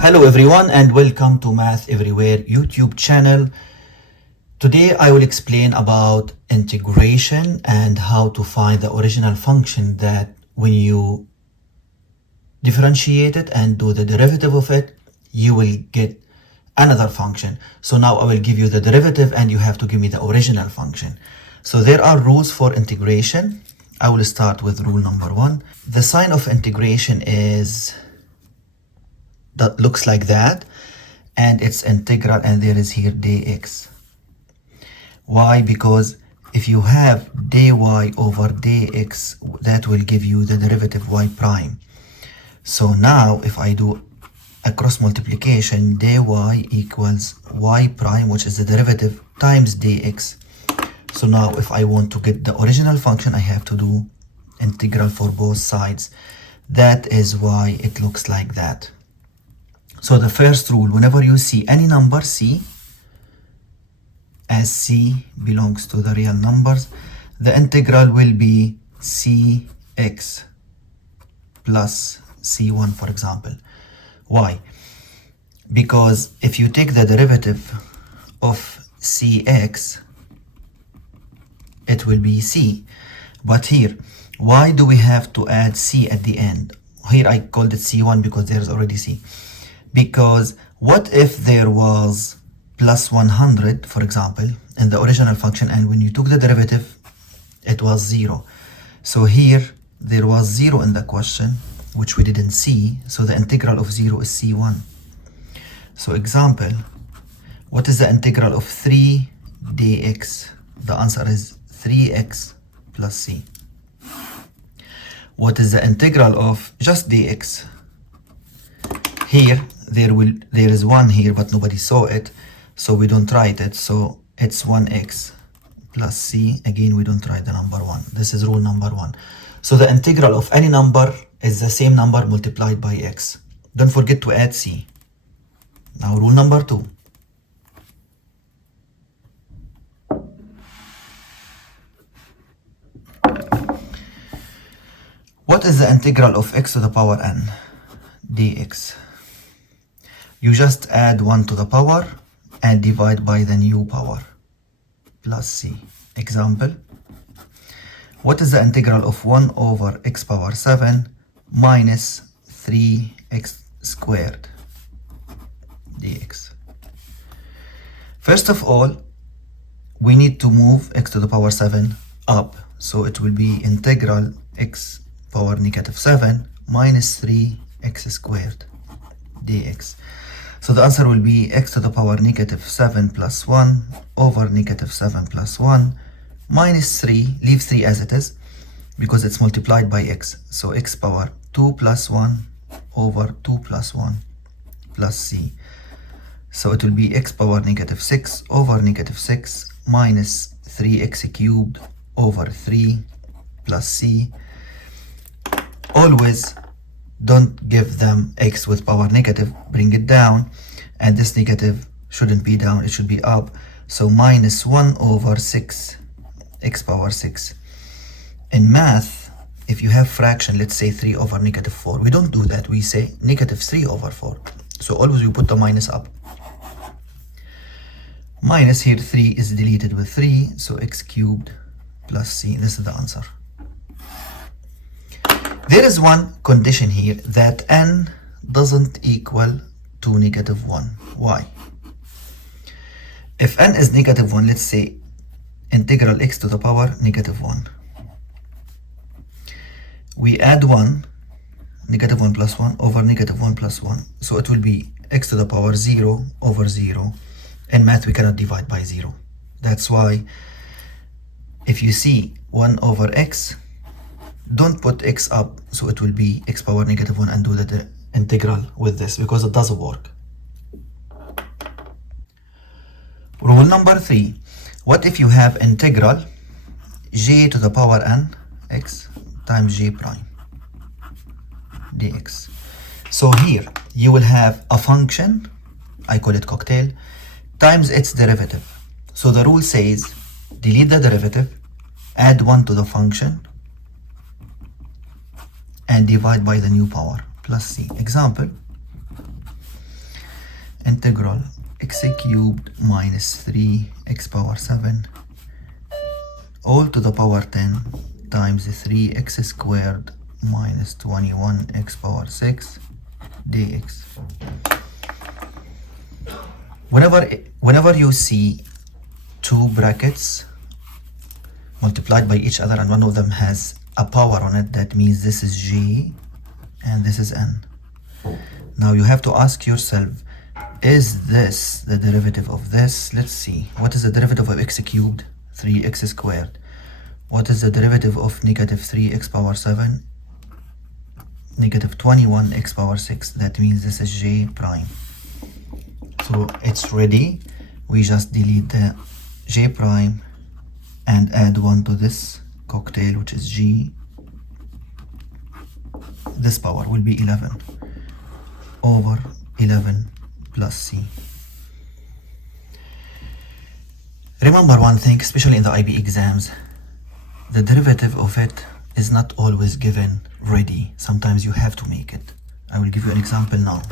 Hello everyone and welcome to Math Everywhere YouTube channel. Today I will explain about integration and how to find the original function that when you differentiate it and do the derivative of it, you will get another function. So now I will give you the derivative and you have to give me the original function. So there are rules for integration. I will start with rule number 1. The sign of integration is that looks like that, and it's integral, and there is here dx. Why? Because if you have dy over dx, that will give you the derivative y prime. So now if I do a cross multiplication, dy equals y prime, which is the derivative, times dx. So now if I want to get the original function, I have to do integral for both sides. That is why it looks like that. So the first rule, whenever you see any number c, as c belongs to the real numbers, the integral will be cx plus c1, for example. Why? Because if you take the derivative of cx, it will be c. But here, why do we have to add c at the end? Here I called it c1 because there's already c. Because what if there was plus 100, for example, in the original function, and when you took the derivative, it was 0. So here, there was 0 in the question, which we didn't see, so the integral of 0 is c1. So example, what is the integral of 3 dx? The answer is 3x plus c. What is the integral of just dx? Here, there is 1 here, but nobody saw it, so we don't write it. So it's 1x plus c. Again, we don't write the number 1. This is rule number 1. So the integral of any number is the same number multiplied by x. Don't forget to add c. Now rule number 2. What is the integral of x to the power n dx? You just add 1 to the power and divide by the new power plus c. Example, what is the integral of 1 over x power 7 minus 3x squared dx? First of all, we need to move x to the power 7 up, so it will be integral x power negative 7 minus 3x squared dx. So the answer will be x to the power negative 7 plus 1 over negative 7 plus 1 minus 3, leave 3 as it is because it's multiplied by x. So x power 2 plus 1 over 2 plus 1 plus c. So it will be x power negative 6 over negative 6 minus 3x cubed over 3 plus c. Always don't give them x with power negative, bring it down, and this negative shouldn't be down, it should be up. So minus 1 over 6 x power 6. In math, if you have fraction, let's say 3 over negative 4, we don't do that, we say negative 3 over 4. So always you put the minus up. Minus here 3 is deleted with 3, so x cubed plus c. This is the answer. There is one condition here, that n doesn't equal to negative 1. Why? If n is negative 1, let's say integral x to the power negative 1. We add 1, negative 1 plus 1 over negative 1 plus 1. So it will be x to the power 0 over 0. In math, we cannot divide by 0. That's why if you see 1 over x, don't put x up, so it will be x power negative 1 and do the integral with this because it doesn't work. Rule number 3. What if you have integral j to the power n x times j prime dx? So here you will have a function, I call it cocktail, times its derivative. So the rule says delete the derivative, add 1 to the function, and divide by the new power plus c. Example, integral x cubed minus 3x power 7 all to the power 10 times 3x squared minus 21x power 6 dx. Whenever you see two brackets multiplied by each other and one of them has a power on it, that means this is j and this is n. Now you have to ask yourself, is this the derivative of this? Let's see. What is the derivative of x cubed? 3x squared. What is the derivative of negative 3x power 7? Negative 21x power 6. That means this is j prime. So it's ready. We just delete the j prime and add 1 to this cocktail, which is g. This power will be 11 over 11 plus c. Remember one thing, especially in the IB exams, the derivative of it is not always given ready. Sometimes you have to make it. I will give you an example now.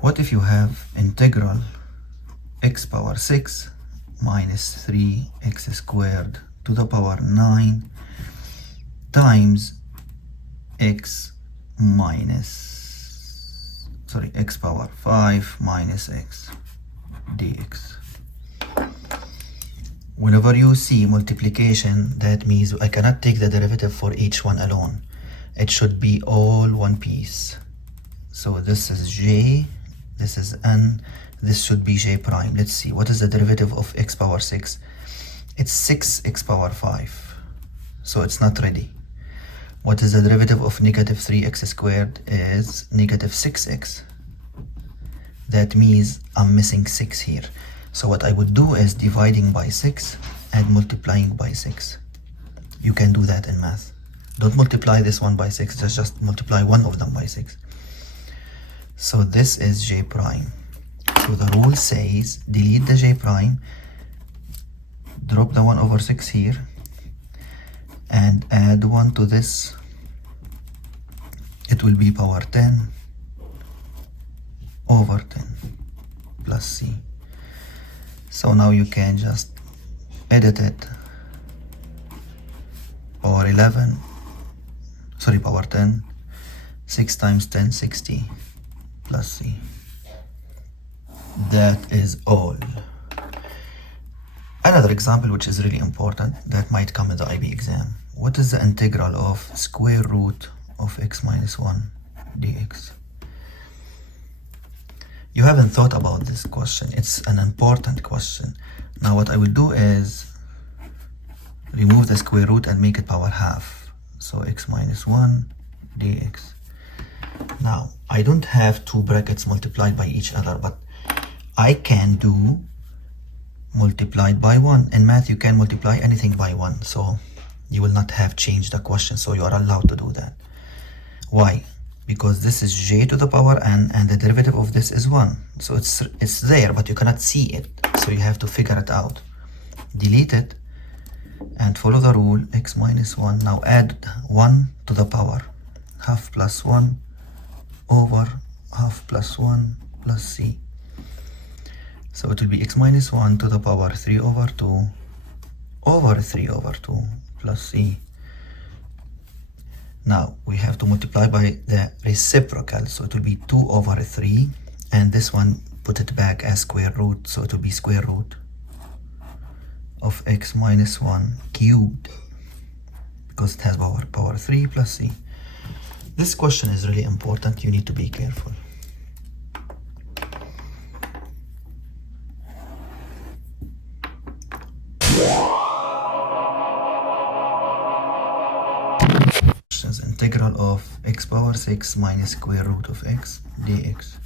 What if you have integral x power 6 minus 3x squared to the power 9 times x power 5 minus x dx. Whenever you see multiplication, that means I cannot take the derivative for each one alone. It should be all one piece. So this is j, this is n, this should be j prime. Let's see, what is the derivative of x power 6? It's 6x power 5. So it's not ready. What is the derivative of negative 3x squared? Is negative 6x. That means I'm missing 6 here. So what I would do is dividing by 6 and multiplying by 6. You can do that in math. Don't multiply this one by 6, just multiply one of them by 6. So this is j prime. So the rule says delete the j prime, drop the 1 over 6 here, and add 1 to this. It will be power 10 over 10 plus c. So now you can just edit it. Power 10, 6 times 10, 60 plus c. That is all. Another example which is really important that might come in the IB exam. What is the integral of square root of x minus 1 dx? You haven't thought about this question. It's an important question. Now what I will do is remove the square root and make it power half. So x minus 1 dx. Now I don't have two brackets multiplied by each other, but I can do multiplied by 1. In math you can multiply anything by 1, so you will not have changed the question, so you are allowed to do that. Why? Because this is j to the power n and the derivative of this is 1. So it's there, but you cannot see it. So you have to figure it out. Delete it and follow the rule x minus 1. Now add 1 to the power. Half plus 1 over half plus 1 plus c. So it will be x minus 1 to the power 3 over 2 over 3 over 2 plus c. Now we have to multiply by the reciprocal, so it will be 2 over 3, and this one put it back as square root, so it will be square root of x minus 1 cubed, because it has power 3 plus c. This question is really important, you need to be careful. Integral of x power 6 minus square root of x dx.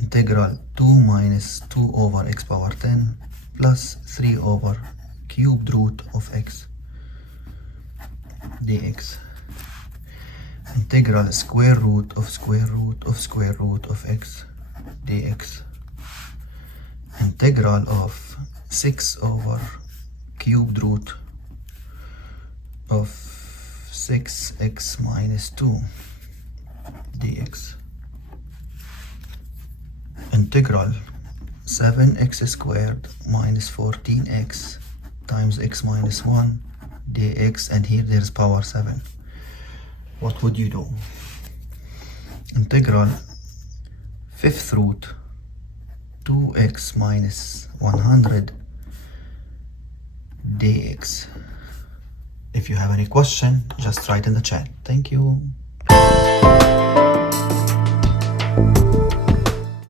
Integral 2 minus 2 over x power 10 plus 3 over cubed root of x dx. Integral square root of square root of square root of x dx. Integral of 6 over cubed root of 6x minus 2 dx. integral 7x squared minus 14x times x minus 1 dx, and here there's power 7. What would you do? Integral 5th root 2x minus 100 dx. If you have any question, just write in the chat. Thank you.